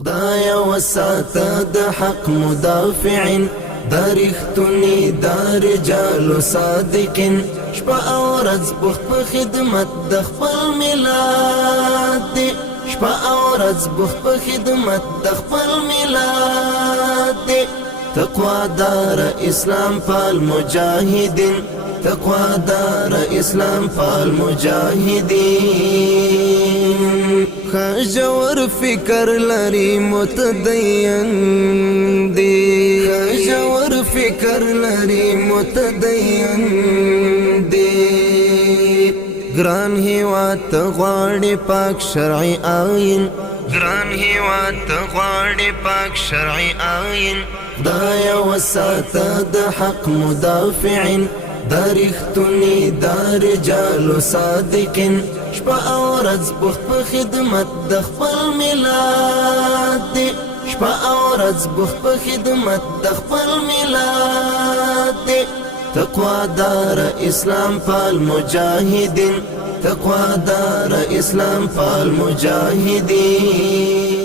خدایا وساته د حق مدافعین دا رښتونی دا رجال صادقین شپه او ورځ بوخت په خدمت د خپل ملت دی شپه او ورځ بوخت په خدمت د خپل ملت دی تقوا دار اسلام پال مجاهدین تقوا دار اسلام پال مجاهدین خجور فکر لري متدین دی خجور فکر لري متدین دی ګران هیواد ته غواړي پاک شرعي آئین ګران هیواد ته غواړي پاک شرعي آئین خدایا وساته د حق مدافعین دا رښتونی دا رجال صادقین شپه او ورځ بوخت په خدمت د خپل ملت دی شپه او ورځ بوخت په خدمت د خپل ملت دی تقوا دار اسلام پال مجاهدین تقوا دار اسلام پال مجاهدین